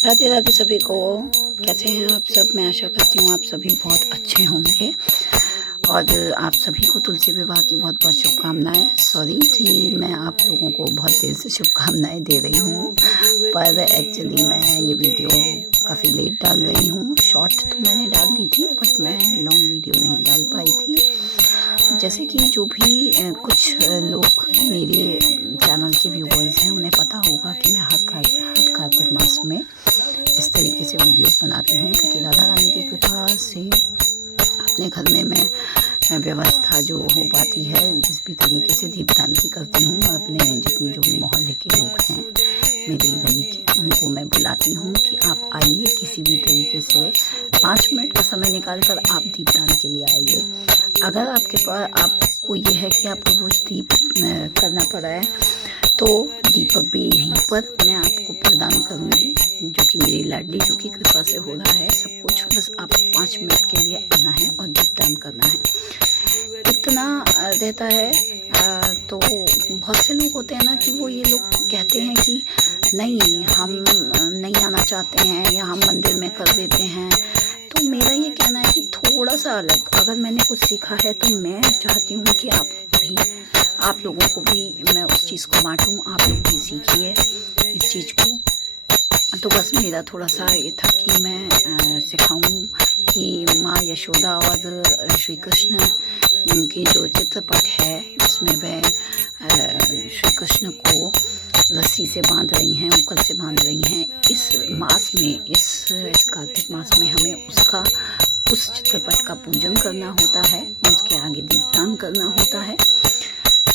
राधे राधे सभी को। कैसे हैं आप सब? मैं आशा करती हूँ आप सभी बहुत अच्छे होंगे और आप सभी को तुलसी विवाह की बहुत बहुत शुभकामनाएं। सॉरी कि मैं आप लोगों को बहुत देर से शुभकामनाएं दे रही हूँ, पर एक्चुअली मैं ये वीडियो काफ़ी लेट डाल रही हूँ। शॉर्ट तो मैंने डाल दी थी बट मैं लॉन्ग वीडियो नहीं डाल पाई थी। जैसे कि जो भी कुछ लोग मेरे चैनल के व्यूवर्स हैं उन्हें पता होगा कि मैं हर कार्तिक मास में इस तरीके से वीडियोस बनाती हूँ, क्योंकि राधा रानी की कृपा से अपने घर में मैं व्यवस्था जो हो पाती है जिस भी तरीके से दीपदान की करती हूँ, अपने जितने जो भी मोहल्ले के लोग हैं मेरी गली के उनको मैं बुलाती हूँ कि आप आइए, किसी भी तरीके से 5 मिनट का समय निकाल कर आप दीपदान के लिए आइए। अगर आपके पास आपको ये है कि आपको रोज़ दीप करना पड़ा है तो दीपक भी यहीं पर मैं आपको प्रदान करूँगी, जो कि मेरी लाडली जो कि कृपा से हो रहा है सब कुछ। बस आप 5 मिनट के लिए आना है और दीपदान करना है, इतना रहता है। तो बहुत से लोग होते हैं ना कि वो ये लोग कहते हैं कि नहीं हम नहीं आना चाहते हैं या हम मंदिर में कर देते हैं। तो मेरा ये कहना है कि थोड़ा सा अलग, अगर मैंने कुछ सीखा है तो मैं चाहती हूँ कि आप लोगों को भी मैं उस चीज़ को बांटूँ, आप लोग भी सीखिए इस चीज़ को। तो बस मेरा थोड़ा सा ये था कि मैं सिखाऊं कि माँ यशोदा और श्री कृष्ण की जो चित्रपट है जिसमें वह श्री कृष्ण को रस्सी से बांध रही हैं, उंगल से बांध रही हैं, इस मास में इस कार्तिक मास में हमें उस चित्रपट का पूजन करना होता है, उसके आगे दीपदान करना होता है।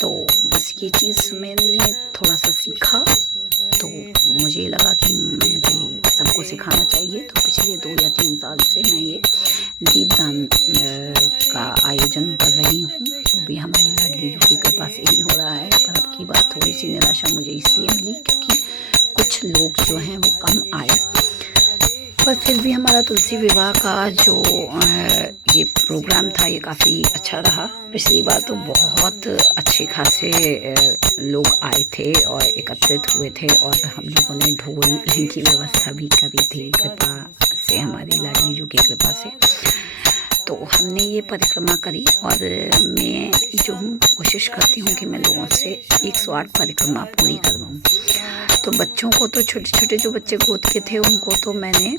तो बस ये चीज़ मैंने थोड़ा सा सीखा तो मुझे लगा कि मुझे सबको सिखाना चाहिए। तो पिछले 2 या 3 साल से मैं ये दीपदान का आयोजन कर रही हूँ, वो भी हमारी लाडली जी की कृपा से ही हो रहा है। पर अब की बात थोड़ी सी निराशा मुझे इसलिए मिली क्योंकि कुछ लोग जो हैं वो कम आए, पर फिर भी हमारा तुलसी विवाह का जो ये प्रोग्राम था ये काफ़ी अच्छा रहा। पिछली बार तो बहुत अच्छे खासे लोग आए थे और एकत्रित हुए थे और हम लोगों ने ढोल की व्यवस्था भी करी थी कृपा से, हमारी लाडली जी की कृपा से। तो हमने ये परिक्रमा करी और मैं जो हूँ कोशिश करती हूँ कि मैं लोगों से 108 परिक्रमा पूरी करवाऊँ। तो बच्चों को तो छोटे छोटे जो बच्चे गोद के थे उनको तो मैंने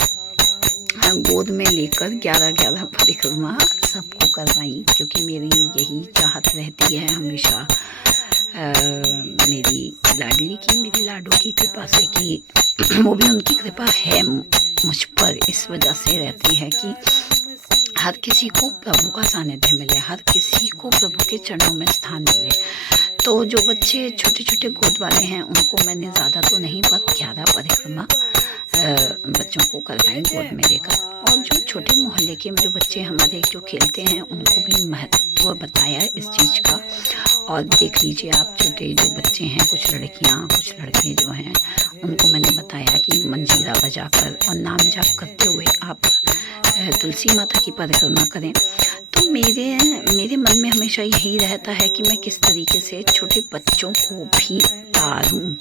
गोद में लेकर 11 परिक्रमा सबको करवाई, क्योंकि मेरी यही चाहत रहती है हमेशा मेरी लाडली की, मेरी लाडो की कृपा से कि वो भी उनकी कृपा है मुझ पर इस वजह से रहती है कि हर किसी को प्रभु का सानिध्य मिले, हर किसी को प्रभु के चरणों में स्थान मिले। तो जो बच्चे छोटे छोटे गोद वाले हैं उनको मैंने ज़्यादा तो नहीं पर 11 परिक्रमा बच्चों को करवाएं गोद में लेकर। और जो छोटे मोहल्ले के जो बच्चे हमारे जो खेलते हैं उनको भी महत्व बताया इस चीज़ का। और देख लीजिए आप, छोटे जो बच्चे हैं, कुछ लड़कियां कुछ लड़के जो हैं, उनको मैंने बताया कि मंजीरा बजाकर और नाम जाप करते हुए आप तुलसी माता की परिक्रमा करें। तो मेरे मन में हमेशा यही रहता है कि मैं किस तरीके से छोटे बच्चों को भी तारूं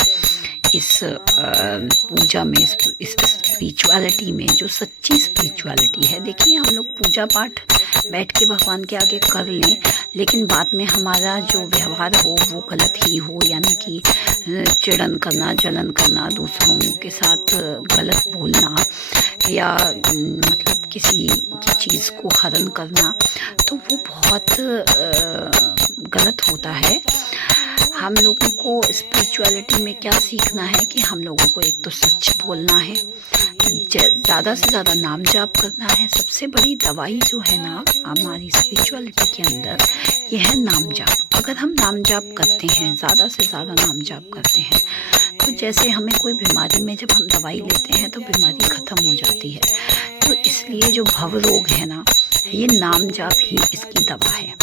इस पूजा में, इस स्पिरिचुअलिटी में, जो सच्ची स्पिरिचुअलिटी है। देखिए हम लोग पूजा पाठ बैठ के भगवान के आगे कर लें, लेकिन बाद में हमारा जो व्यवहार हो वो गलत ही हो, यानी कि चिढ़न करना, जलन करना, दूसरों के साथ गलत बोलना या मतलब किसी की चीज़ को हरण करना, तो वो बहुत गलत होता है। हम लोगों को स्पिरिचुअलिटी में क्या सीखना है कि हम लोगों को एक तो सच बोलना है, ज़्यादा से ज़्यादा नाम जाप करना है। सबसे बड़ी दवाई जो है ना हमारी स्पिरिचुअलिटी के अंदर, यह है नाम जाप। अगर हम नाम जाप करते हैं, ज़्यादा से ज़्यादा नाम जाप करते हैं, तो जैसे हमें कोई बीमारी में जब हम दवाई लेते हैं तो बीमारी ख़त्म हो जाती है। तो इसलिए जो भव रोग है ना, ये नाम जाप ही इसकी दवा है।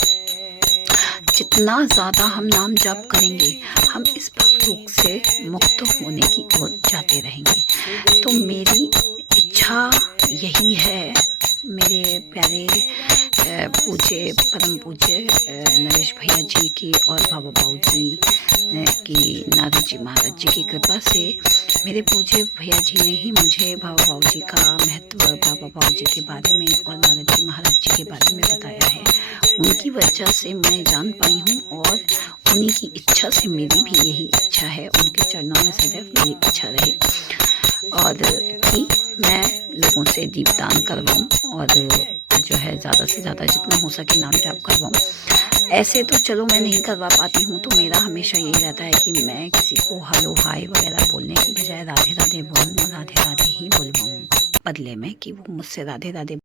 जितना ज़्यादा हम नाम जाप करेंगे हम इस रोग से मुक्त होने की ओर जाते रहेंगे। तो मेरी इच्छा यही है मेरे प्यारे पूज्य परम पूज्य नरेश भैया जी की और बाबा बाबू जी की, नारद जी महाराज जी की कृपा से मेरे पूज्य भैया जी ने ही मुझे बाबा बाबू जी का महत्व, बाबा बाबू जी के बारे में और नारद जी महाराज जी के बारे में बताया है। उनकी वजह से मैं जान पाई हूँ और उन्हीं की इच्छा से मेरी भी यही इच्छा है, उनके चरणों में सदैव मेरी इच्छा रहे और कि मैं लोगों से दीपदान करवाऊँ और जो है ज़्यादा से ज़्यादा जितना हो सके नाम जाप करवाऊँ। ऐसे तो चलो मैं नहीं करवा पाती हूँ, तो मेरा हमेशा यही रहता है कि मैं किसी को हेलो हाय वगैरह बोलने की बजाय राधे राधे बोलूँ और राधे राधे ही बोलवाऊँ, बदले में कि वो मुझसे राधे राधे